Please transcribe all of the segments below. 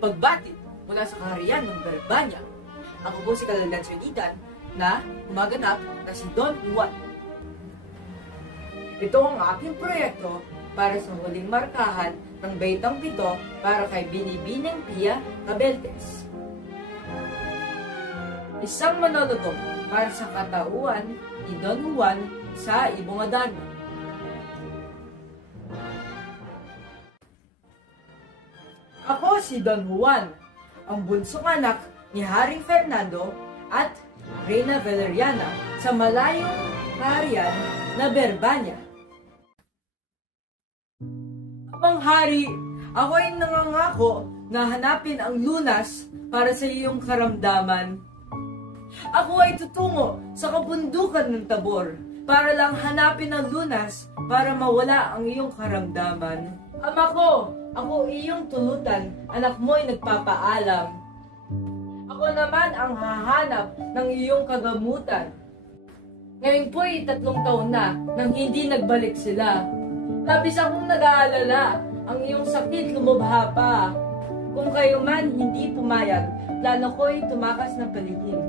pagbati mula sa kaharian ng Berbanya. Ako po si Kalalagan Sulitan na gumaganap na si Don Juan. Ito ang aking proyekto para sa huling markahan ng Baitang Pito para kay Binibining Pia Cabeltes. Isang monologo para sa katauhan ni Don Juan sa Ibongadano. Ako si Don Juan, ang bunsong anak ni Haring Fernando at Reyna Valeriana sa malayong kaharian na Berbanya. Amang hari, ako ay nangangako na hanapin ang lunas para sa iyong karamdaman. Ako ay tutungo sa kabundukan ng Tabor para lang hanapin ang lunas para mawala ang iyong karamdaman. Ama ko, ako iyong tulutan, anak mo ay nagpapaalam. Ako naman ang hahanap ng iyong kagamutan. Ngayon po ay 3 taon na nang hindi nagbalik sila. Labis akong nag-aalala, ang iyong sakit lumubha pa. Kung kayo man hindi pumayag, plano ko ay tumakas ng palihim.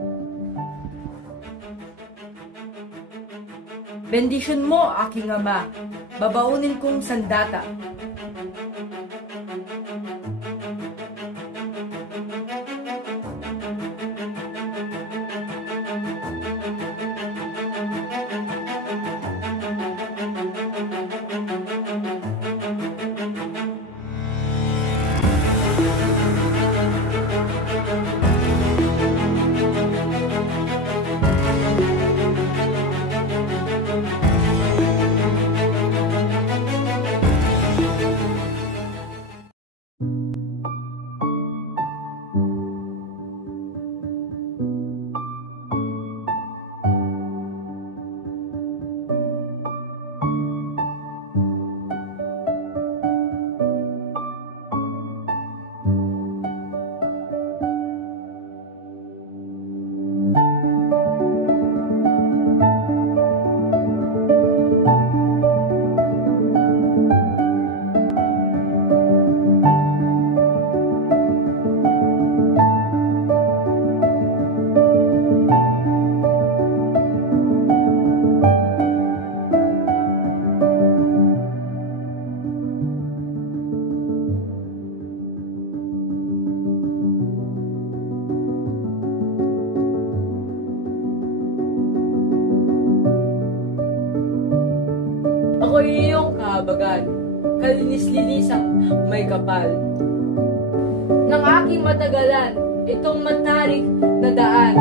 Bendisyon mo, aking ama, babaunin kong sandata. Ako iyong kahabagan, kalinis-linisang may kapal. Nang aking matagalan, itong matarik na daan.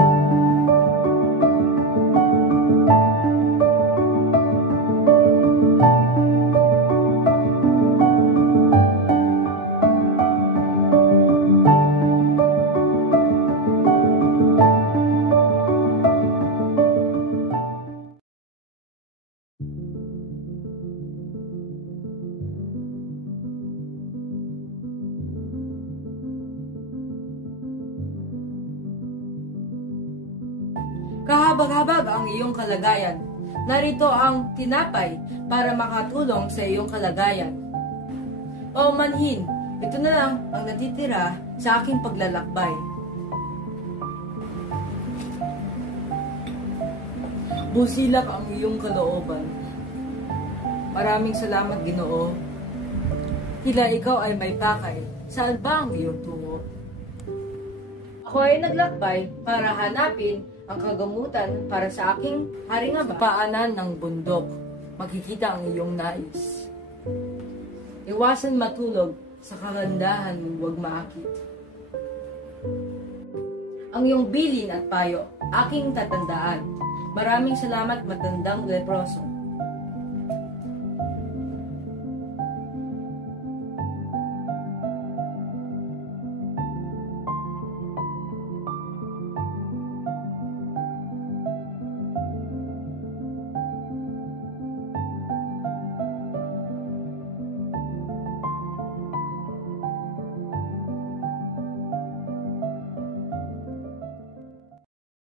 Kahabag-habag ang iyong kalagayan. Narito ang tinapay para makatulong sa iyong kalagayan. O manhin, ito na lang ang natitira sa aking paglalakbay. Busilak ang iyong kalooban. Maraming salamat, Ginoo. Tila ikaw ay may pakay. Saan ba ang iyong tungo? Ako ay naglakbay para hanapin ang kagamutan para sa aking haring ama. Sa paanan ng bundok, makikita ang iyong nais. Iwasan matulog sa kagandahan, huwag maakit. Ang iyong bilin at payo, aking tatandaan. Maraming salamat, matandang leproso.